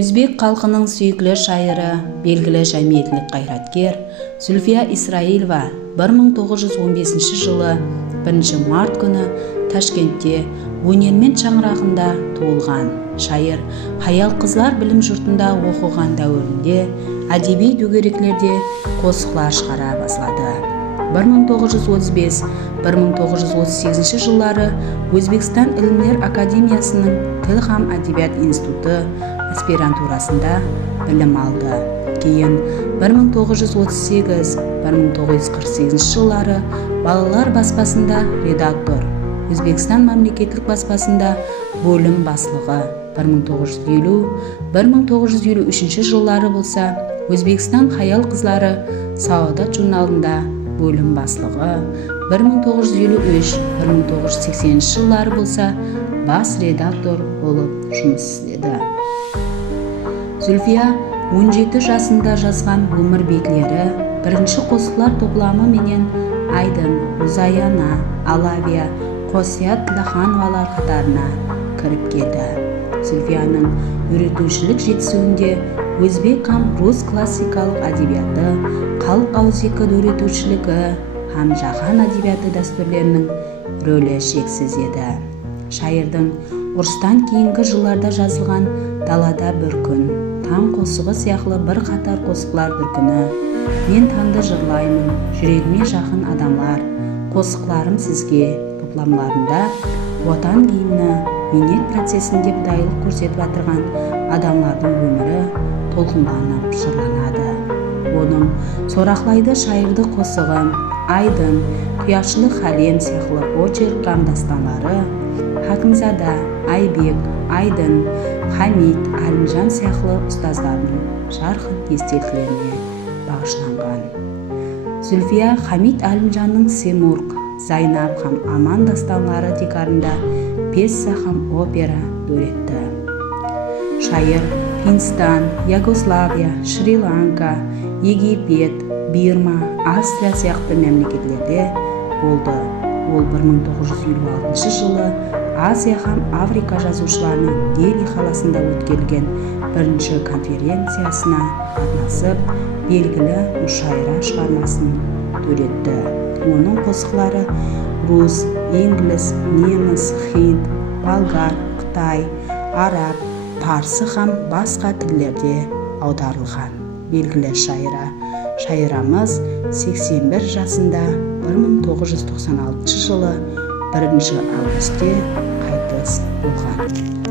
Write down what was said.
Өзбек халқының сүйікті шайыры, белгілі жәмиеттілік қайраткер Зүлфия Исраилова 1915 жылы 1 март күні Ташкентте өнермен шаңырағында туылған. Шайыр Хаял қызлар білім жұртында оқыған дәуірінде әдеби дөңгелектерде қосықлар шығара бастады. 1935-1938 жылдары Өзбекстан Ілімдер Академиясының Тіл һәм әдебиет институты аспирантурасында білім алды. Кейін 1938-1948 жылдары балалар баспасында редактор, Өзбекстан мемлекеттік баспасында бөлім баслығы, 1950-1953 жылдары болса, Өзбекстан Хаял қызлары Сауадат журналында бөлім баслығы, 1953-1980 жылдары болса, бас редактор болып жұмыс істеді. Зүлфия 17 жасында жазған өмір бетлері бірінші қосықлар топламы менен Айдын, Ұзаяна, Алавия, Қосият Лахановалар қатарына кіріп келді. Зүлфияның үйретушілік жетісуінде өзбек һәм рус классикалық әдебиеті, халық ауызекі үйретушілігі һәм жаһан әдебиеті дәстүрлерінің рөлі шексіз еді. Шайырдың ұрыстан кейінгі жылдарда жазылған Далада бір күн, Таң қосығы сияқты бір қатар қосықлар бір күні, Мен таңды жырлаймын, жүрегіме жақын адамлар, Қосықларым сізге топламларында отан киімні, минет процесінде дайылық көрсетіп отырған адамлардың өмірі толқынланып жырланады. Оның сорақлайды шайырды қосығы, Айдын, Құяшылық Халем сияқты очерк дастанлары, Хакімзада, Айбек, Айдын, Хамид, Әлімжан сияқты ұстаздардың жарқын естеліктеріне бағышталған. Зүлфия Хамид Әлімжанның Семург, Зайнап һәм Аман дастанлары текарында пьеса һәм опера өретті. Шайыр Финстан, Югославия, Шри-Ланка, Египет, Бирма, Австрия сияқты мемлекеттерде болды. Ол 1956 жылы Азия һәм Африка жазушыларының Дели қаласында өткелген бірінші конференциясына қатынасып, белгілі мүшайра шығармасын төретті. Оның қосықлары рус, инглиз, неміс, хинд, болгар, қытай, араб, парсы һәм басқа тілдерде аударылған. Белгілі шайырамыз 81 жасында 1996 жылы 1 августте қайтыс болған.